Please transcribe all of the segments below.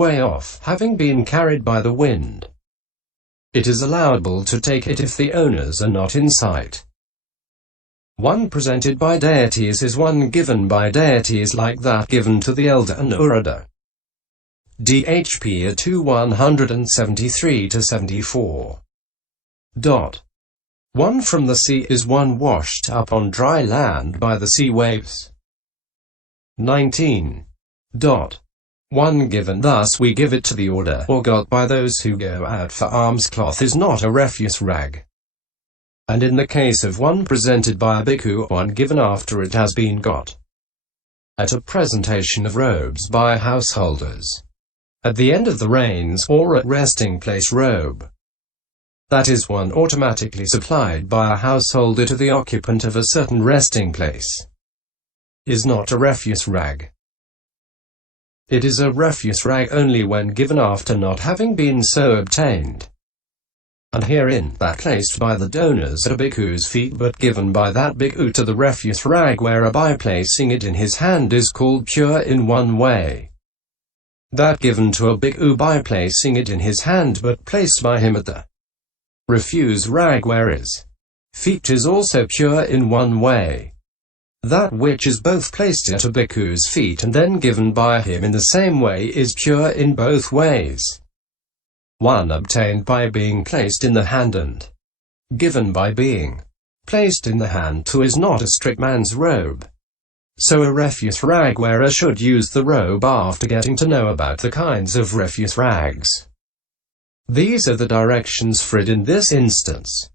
way off, having been carried by the wind. It is allowable to take it if the owners are not in sight. One presented by deities is one given by deities like that given to the elder Anuruddha. DHP 2173-74. One from the sea is one washed up on dry land by the sea waves. 19. One given thus we give it to the order or got by those who go out for alms. Cloth is not a refuse rag. And in the case of one presented by a bhikkhu, one given after it has been got. At a presentation of robes by householders. At the end of the reigns or at resting place robe. That is one automatically supplied by a householder to the occupant of a certain resting place. Is not a refuse rag. It is a refuse rag only when given after not having been so obtained. And herein, that placed by the donors at a bhikkhu's feet but given by that bhikkhu to the refuse rag wearer by placing it in his hand is called pure in one way. That given to a bhikkhu by placing it in his hand but placed by him at the refuse rag wearer's feet is also pure in one way. That which is both placed at a bhikkhu's feet and then given by him in the same way is pure in both ways. One obtained by being placed in the hand and given by being placed in the hand too is not a strict man's robe. So a refuse rag wearer should use the robe after getting to know about the kinds of refuse rags. These are the directions for it in this instance.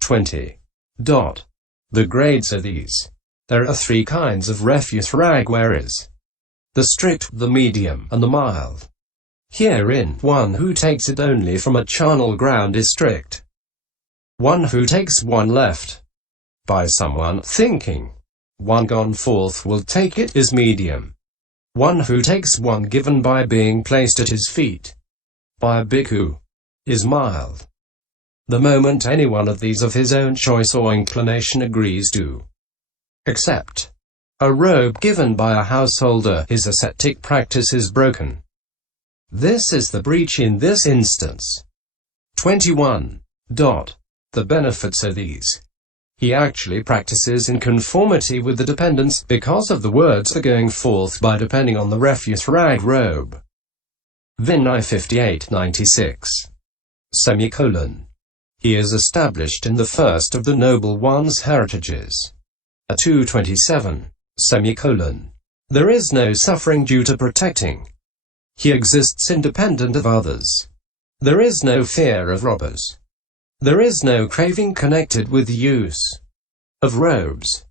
20. The grades are these. There are three kinds of refuse rag wearers: the strict, the medium, and the mild. Herein, one who takes it only from a charnel ground is strict. One who takes one left by someone thinking one gone forth will take it is medium. One who takes one given by being placed at his feet by a bhikkhu is mild. The moment any one of these of his own choice or inclination agrees to accept a robe given by a householder, his ascetic practice is broken. This is the breach in this instance. 21. The benefits are these. He actually practices in conformity with the dependence, because of the words are going forth by depending on the refuse rag robe. Vin I 58-96. He is established in the first of the noble one's heritages. 227. There is no suffering due to protecting. He exists independent of others. There is no fear of robbers. There is no craving connected with the use of robes.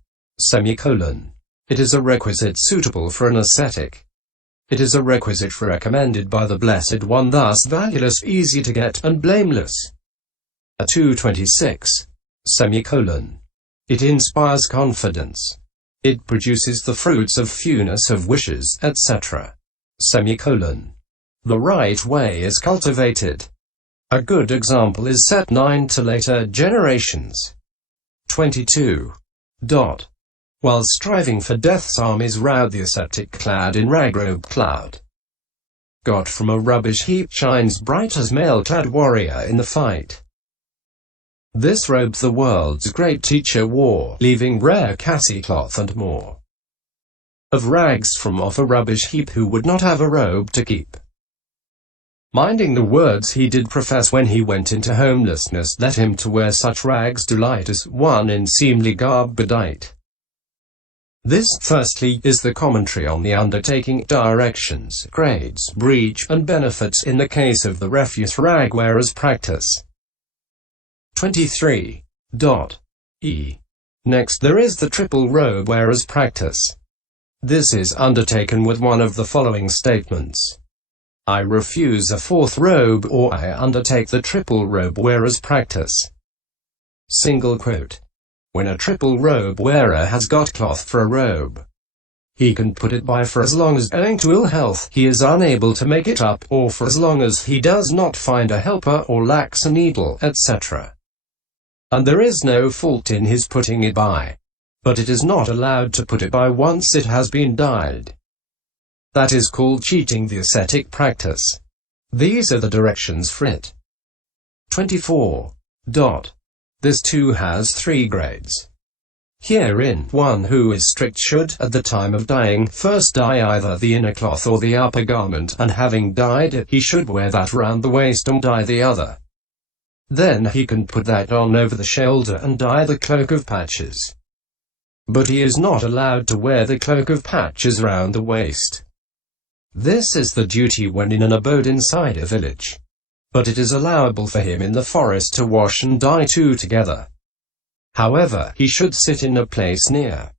It is a requisite suitable for an ascetic. It is a requisite recommended by the Blessed One, thus valueless, easy to get, and blameless. 226. It inspires confidence. It produces the fruits of fewness of wishes, etc. The right way is cultivated. A good example is set 9 to later generations. 22. While striving for death's armies rout the ascetic clad in rag-robe cloud. Got from a rubbish heap shines bright as mail-clad warrior in the fight. This robe the world's great teacher wore, leaving rare cassie cloth and more of rags from off a rubbish heap who would not have a robe to keep. Minding the words he did profess when he went into homelessness, let him to wear such rags delight as one in seemly garb bedight. This, firstly, is the commentary on the undertaking, directions, grades, breach, and benefits in the case of the refuse rag wearer's practice. 23. Next, there is the triple robe wearer's practice. This is undertaken with one of the following statements. I refuse a fourth robe, or I undertake the triple robe wearer's practice. Single quote. When a triple robe wearer has got cloth for a robe, he can put it by for as long as, owing to ill health, he is unable to make it up, or for as long as he does not find a helper or lacks a needle, etc. And there is no fault in his putting it by. But it is not allowed to put it by once it has been dyed. That is called cheating the ascetic practice. These are the directions for it. 24. This too has 3 grades. Herein, one who is strict should, at the time of dyeing, first dye either the inner cloth or the upper garment, and having dyed it, he should wear that round the waist and dye the other. Then he can put that on over the shoulder and dye the cloak of patches. But he is not allowed to wear the cloak of patches round the waist. This is the duty when in an abode inside a village. But it is allowable for him in the forest to wash and dye 2 together. However, he should sit in a place near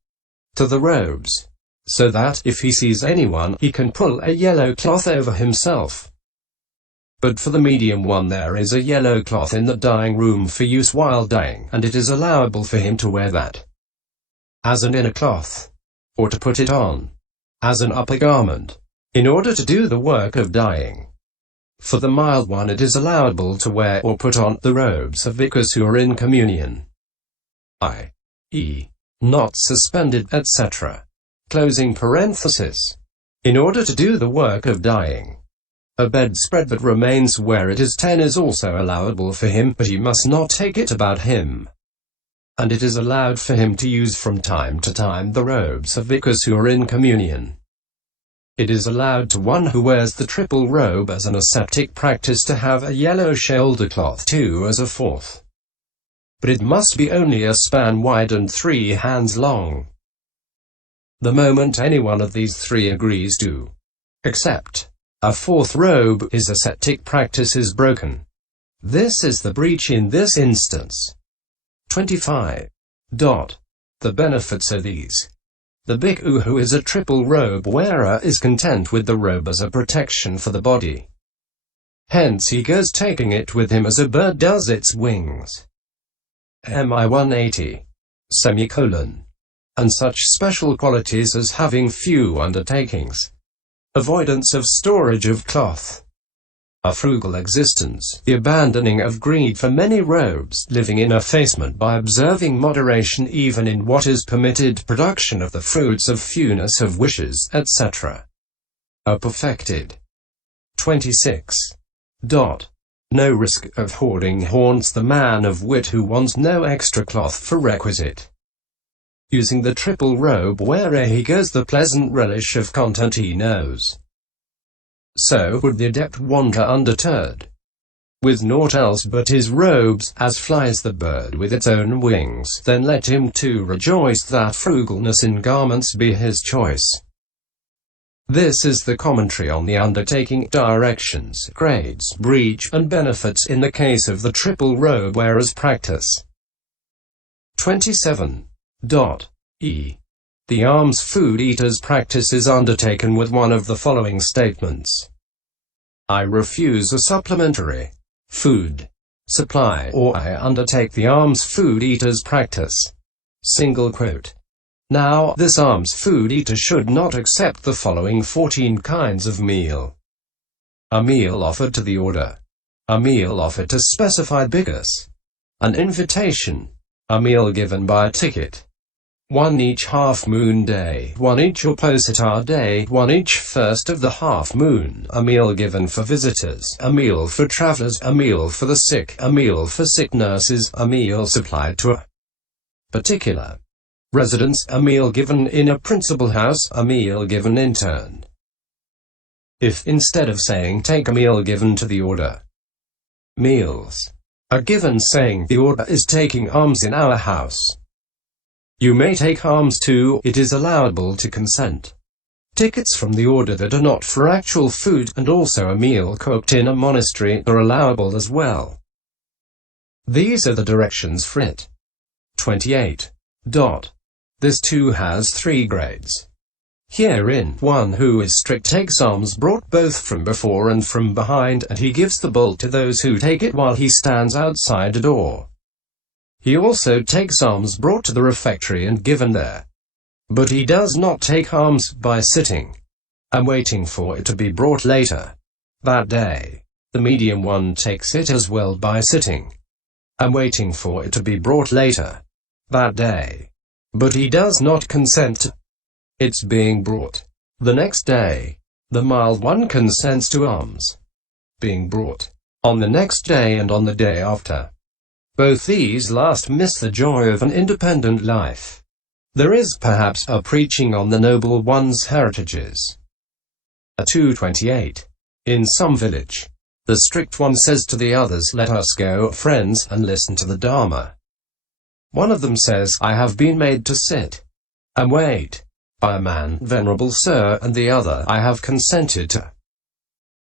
to the robes, so that, if he sees anyone, he can pull a yellow cloth over himself. But for the medium one there is a yellow cloth in the dyeing room for use while dyeing, and it is allowable for him to wear that as an inner cloth, or to put it on as an upper garment, in order to do the work of dyeing. For the mild one it is allowable to wear or put on the robes of bhikkhus who are in communion, i.e., not suspended, etc. Closing parenthesis. In order to do the work of dyeing. A bedspread that remains where it is 10 is also allowable for him, but he must not take it about him. And it is allowed for him to use from time to time the robes of bhikkhus who are in communion. It is allowed to one who wears the triple robe as an ascetic practice to have a yellow shoulder cloth too as a 4th. But it must be only a span wide and 3 hands long. The moment any one of these 3 agrees to accept a 4th robe, his ascetic practice is broken. This is the breach in this instance. 25. The benefits are these. The bhikkhu who is a triple robe wearer is content with the robe as a protection for the body. Hence he goes taking it with him as a bird does its wings. MI 180. And such special qualities as having few undertakings, avoidance of storage of cloth, a frugal existence, the abandoning of greed for many robes, living in effacement by observing moderation even in what is permitted, production of the fruits of fewness of wishes, etc. are perfected. 26. No risk of hoarding haunts the man of wit who wants no extra cloth for requisite. Using the triple robe where'er he goes, the pleasant relish of content he knows. So would the adept wander undeterred, with naught else but his robes, as flies the bird with its own wings. Then let him too rejoice that frugalness in garments be his choice. This is the commentary on the undertaking, directions, grades, breach, and benefits in the case of the triple robe wearer's practice. 27. The alms food eater's practice is undertaken with one of the following statements. I refuse a supplementary food supply, or I undertake the alms food eater's practice. Single quote. Now, this alms food eater should not accept the following 14 kinds of meal. A meal offered to the order. A meal offered to specified bhikkhus. An invitation. A meal given by a ticket. 1 each half-moon day, 1 each oppositar day, 1 each first of the half-moon, a meal given for visitors, a meal for travelers, a meal for the sick, a meal for sick nurses, a meal supplied to a particular residence, a meal given in a principal house, a meal given in turn. If, instead of saying take a meal given to the order, meals are given saying the order is taking alms in our house, you may take alms too, it is allowable to consent. Tickets from the order that are not for actual food, and also a meal cooked in a monastery, are allowable as well. These are the directions for it. 28. This too has 3 grades. Herein, one who is strict takes alms brought both from before and from behind, and he gives the bowl to those who take it while he stands outside a door. He also takes alms brought to the refectory and given there. But he does not take alms by sitting and waiting for it to be brought later that day. The medium one takes it as well by sitting and waiting for it to be brought later that day. But he does not consent to its being brought the next day. The mild one consents to alms being brought on the next day and on the day after. Both these last miss the joy of an independent life. There is perhaps a preaching on the noble one's heritages. 228. In some village, the strict one says to the others, "Let us go, friends, and listen to the Dharma." One of them says, "I have been made to sit and wait by a man, venerable sir," and the other, "I have consented to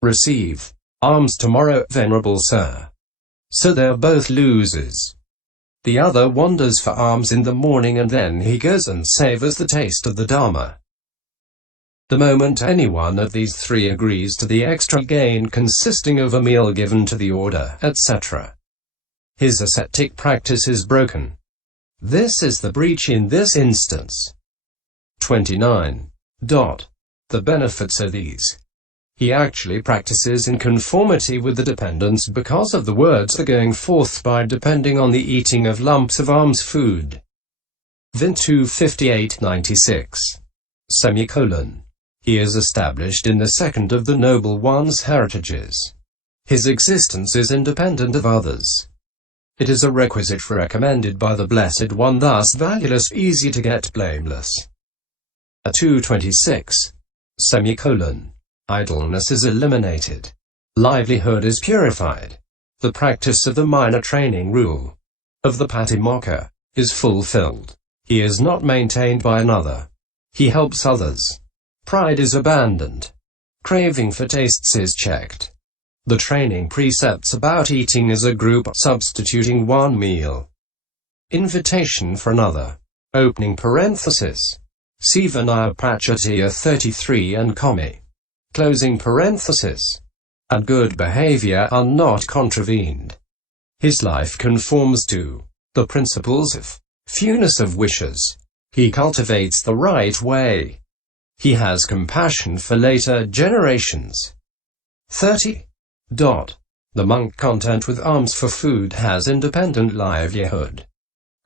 receive alms tomorrow, venerable sir." So they're both losers. The other wanders for alms in the morning and then he goes and savors the taste of the Dharma. The moment any one of these three agrees to the extra gain consisting of a meal given to the order, etc., his ascetic practice is broken. This is the breach in this instance. 29. The benefits are these. He actually practices in conformity with the dependence because of the words are going forth by depending on the eating of lumps of alms food. Vin II 5896. He is established in the second of the noble one's heritages. His existence is independent of others. It is a requisite recommended by the Blessed One, thus valueless, easy to get, blameless. 226. Idleness is eliminated. Livelihood is purified. The practice of the minor training rule of the Patimokkha is fulfilled. He is not maintained by another. He helps others. Pride is abandoned. Craving for tastes is checked. The training precepts about eating as a group, substituting one meal. Invitation for another. Opening parenthesis. See Vin I 33 and Komi. Closing parenthesis. And good behavior are not contravened. His life conforms to the principles of fewness of wishes. He cultivates the right way. He has compassion for later generations. 30. The monk content with alms for food has independent livelihood,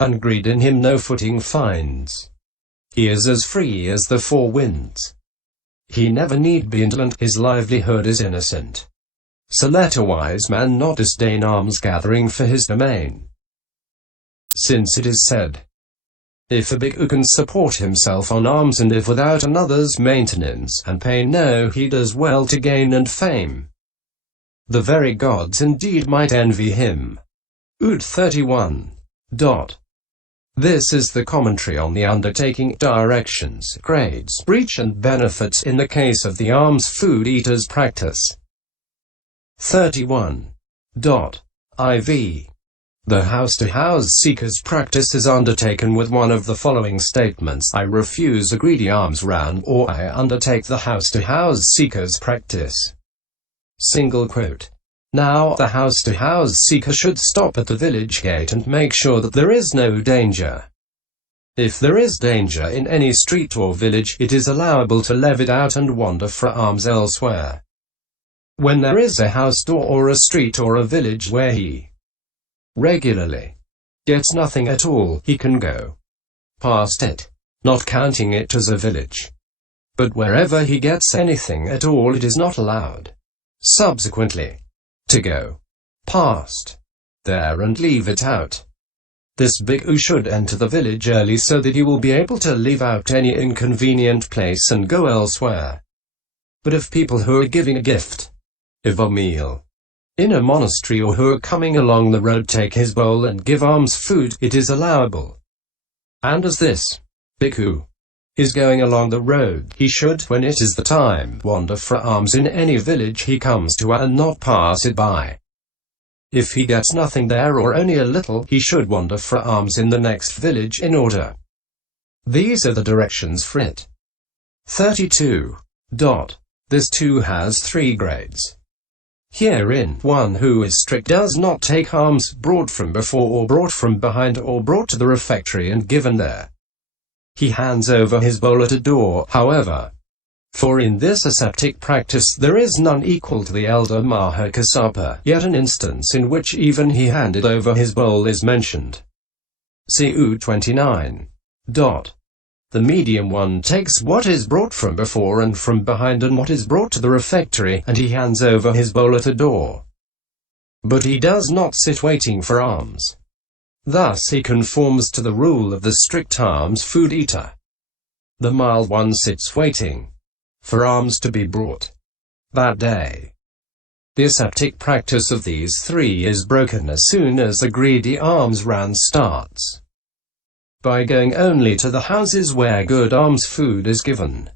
and greed in him no footing finds. He is as free as the four winds. He never need be indolent, his livelihood is innocent. So let a wise man not disdain alms gathering for his domain. Since it is said, if a bhikkhu can support himself on alms and live without another's maintenance, and pay no heed, does well to gain and fame. The very gods indeed might envy him. 31. This is the commentary on the undertaking, directions, grades, breach and benefits in the case of the alms food eater's practice. 31. IV. The house-to-house seeker's practice is undertaken with one of the following statements: I refuse a greedy alms round, or I undertake the house-to-house seeker's practice. Single quote. Now, the house-to-house seeker should stop at the village gate and make sure that there is no danger. If there is danger in any street or village, it is allowable to leave it out and wander for alms elsewhere. When there is a house door or a street or a village where he regularly gets nothing at all, he can go past it, not counting it as a village. But wherever he gets anything at all, it is not allowed, subsequently, to go past there and leave it out. This bhikkhu should enter the village early so that he will be able to leave out any inconvenient place and go elsewhere. But if people who are giving a gift of a meal in a monastery or who are coming along the road take his bowl and give alms food, it is allowable. And as this bhikkhu is going along the road, he should, when it is the time, wander for alms in any village he comes to and not pass it by. If he gets nothing there or only a little, he should wander for alms in the next village in order. These are the directions for it. 32. This too has 3 grades. Herein, one who is strict does not take alms brought from before or brought from behind or brought to the refectory and given there. He hands over his bowl at a door, however. For in this ascetic practice there is none equal to the elder Mahakassapa, yet an instance in which even he handed over his bowl is mentioned. See U 29. The medium one takes what is brought from before and from behind and what is brought to the refectory, and he hands over his bowl at a door. But he does not sit waiting for alms. Thus he conforms to the rule of the strict alms food eater. The mild one sits waiting for alms to be brought that day. The ascetic practice of these three is broken as soon as the greedy alms round starts, by going only to the houses where good alms food is given.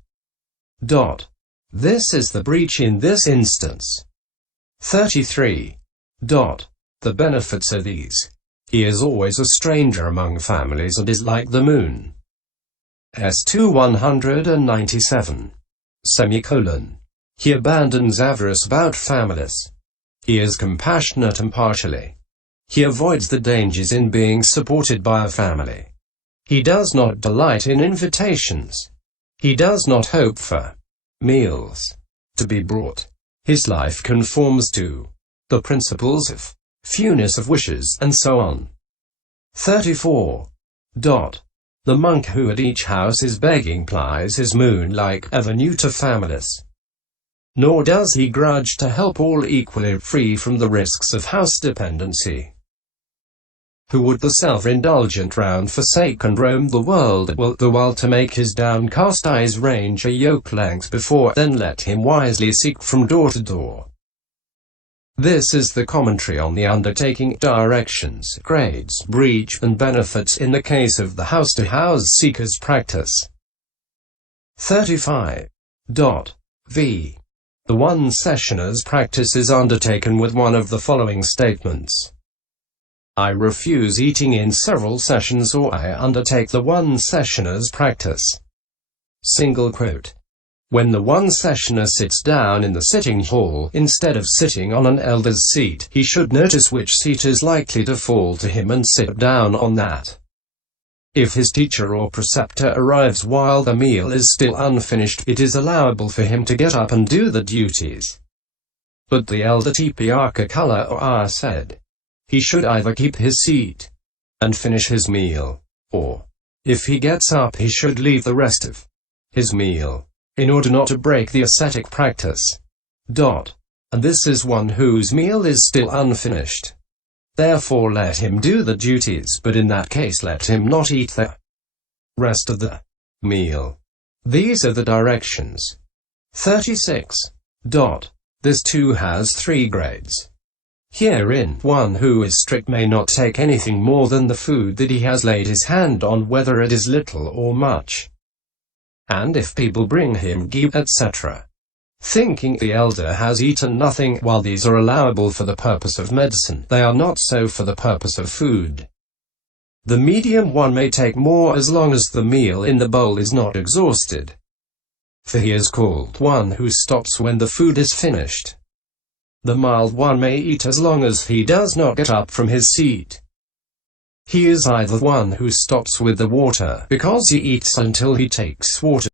This is the breach in this instance. 33. The benefits are these. He is always a stranger among families and is like the moon. S2 197. He abandons avarice about families. He is compassionate impartially. He avoids the dangers in being supported by a family. He does not delight in invitations. He does not hope for meals to be brought. His life conforms to the principles of fewness of wishes, and so on. 34. The monk who at each house is begging plies his moon-like avenue to families. Nor does he grudge to help all equally free from the risks of house dependency. Who would the self-indulgent round forsake and roam the world the while to make his downcast eyes range a yoke-length before, then let him wisely seek from door to door. This is the commentary on the undertaking, directions, grades, breach, and benefits in the case of the house-to-house seeker's practice. 35. V. The one sessioner's practice is undertaken with one of the following statements. I refuse eating in several sessions, or I undertake the one sessioner's practice. Single quote. When the one sessioner sits down in the sitting hall, instead of sitting on an elder's seat, he should notice which seat is likely to fall to him and sit down on that. If his teacher or preceptor arrives while the meal is still unfinished, it is allowable for him to get up and do the duties. But the elder Tipiyaka Kula or said, he should either keep his seat and finish his meal, or, if he gets up, he should leave the rest of his meal, in order not to break the ascetic practice. And this is one whose meal is still unfinished. Therefore let him do the duties, but in that case let him not eat the rest of the meal. These are the directions. 36. This too has 3 grades. Herein, one who is strict may not take anything more than the food that he has laid his hand on, whether it is little or much. And if people bring him ghee, etc., thinking the elder has eaten nothing, while these are allowable for the purpose of medicine, they are not so for the purpose of food. The medium one may take more as long as the meal in the bowl is not exhausted, for he is called one who stops when the food is finished. The mild one may eat as long as he does not get up from his seat. He is either one who stops with the water, because he eats until he takes water,